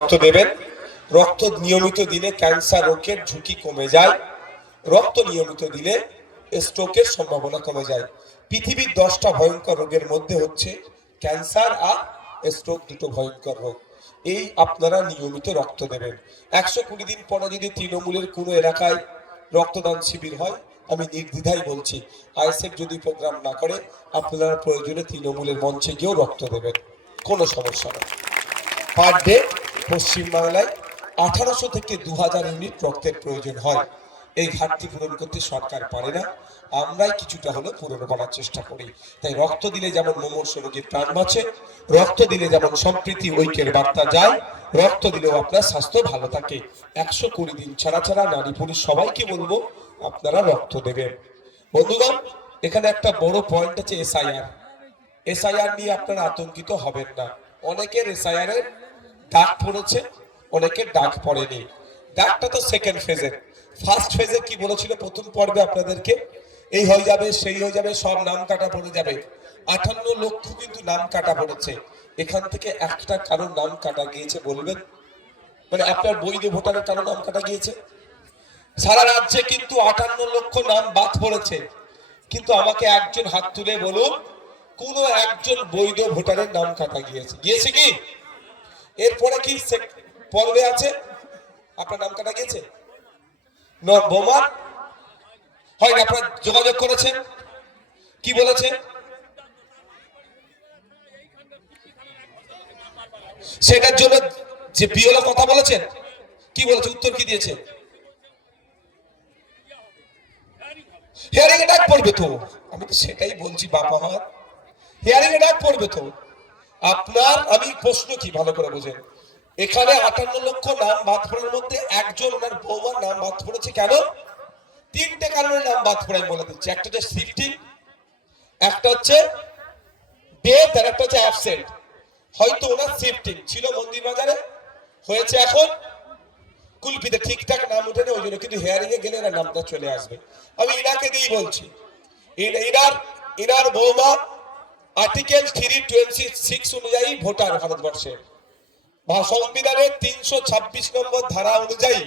রক্ত দেবেন। রক্ত নিয়মিত দিলে ক্যান্সার রোগের ঝুঁকি কমে যায়। রক্ত নিয়মিত দিলে স্ট্রোকের সম্ভাবনা কমে যায়। পৃথিবীর 10টা ভয়ঙ্কর রোগের মধ্যে হচ্ছে ক্যান্সার আর স্ট্রোক, দুটো ভয়ঙ্কর রোগ। এই আপনারা নিয়মিত রক্ত দেবেন। 120 দিন পরে যদি তৃণমূলের কোনো এলাকায় রক্তদান শিবির হয়, আমি নির্দ্বিধায় বলছি, আইএসএফ যদি প্রোগ্রাম না করে আপনারা প্রয়োজনে তৃণমূলের মঞ্চে গিয়েও রক্ত দেবেন, কোনো সমস্যা নেই। পার ডে পশ্চিমবাংলায় 1800 থেকে 2000 ইউনিট রক্তের প্রয়োজন হয়। এই ঘাটতি পূরণ করতে সরকার পারে না, আমরাই কিছুটা হলে পূরণ করার চেষ্টা করি। তাই রক্ত দিলে যেমন মুমূর্ষ রোগীর প্রাণ বাঁচে, রক্ত দিলে যেমন সম্প্রীতি ঐক্যের বার্তা যায়, রক্ত দিলেও আপনার স্বাস্থ্য ভালো থাকে। 120 দিন ছাড়া ছাড়া নারী পুরুষ সবাইকে বলবো আপনারা রক্ত দেবেন। বন্ধুগণ, এখানে একটা বড় পয়েন্ট আছে এসআইআর। এসআইআর নিয়ে আপনারা আতঙ্কিত হবেন না। অনেকের এসআইআর এর ডাক পড়েছে, অনেকের ডাক পড়েনি। ডাকটা তো সেকেন্ড ফেজের। ফার্স্ট ফেজে কি বলেছিল প্রথম পর্বে আপনাদেরকে, এই হয়ে যাবে সেই হয়ে যাবে, সব নাম কাটা পড়ে যাবে। 58 লক্ষ কিন্তু নাম কাটা পড়েছে। এখান থেকে একটা কারোর নাম কাটা গিয়েছে বলবেন? মানে আপনার বৈধ ভোটারের কারো নাম কাটা গিয়েছে? সারা রাজ্যে কিন্তু 58 লক্ষ নাম বাদ পড়েছে, কিন্তু আমাকে একজন হাত তুলে বলুন কোন একজন বৈধ ভোটারের নাম কাটা গিয়েছে? গিয়েছে কি? এরপরে কি পর্বে আছে আপনার নাম কাটা গিয়েছে? বোমা হয়নি, আপনারা যোগাযোগ করেছেন, কি বলেছে? সেটার জন্য যে বিওলা কথা বলেছেন, কি বলেছে, উত্তর কি দিয়েছে? হিয়ারিং এ ডাক পড়বে তো। আমি তো সেটাই বলছি বাবা, হাত হিয়ারিং এ ডাক পড়বে তো। আপনার আমি প্রশ্ন কি ভালো করে বোঝেন। এখানে 58 লক্ষ নাম বাদ পড়ার মধ্যে একজন ওনার বৌমার নাম বাদ পড়েছে। কেন? 3টে কারণে নাম বাদ পড়ে বলে দিচ্ছে। একটা হচ্ছে শিফটিং, একটা হচ্ছে ডেথ, আর একটা হচ্ছে অ্যাবসেন্ট। হয়তো ওনার শিফটিং ছিল মন্দির বাজারে, হয়েছে এখন কুলপিতে, ঠিকঠাক নাম উঠেনি ওই জন্য, কিন্তু হিয়ারিং এ গেলে এরা নামটা চলে আসবে। আমি ইনাকে দিয়েই বলছি, ইনার বৌমা আর্টিকেল 326 অনুযায়ী ভোটার ভারতবর্ষের, সংবিধানের 326 নম্বর ধারা অনুযায়ী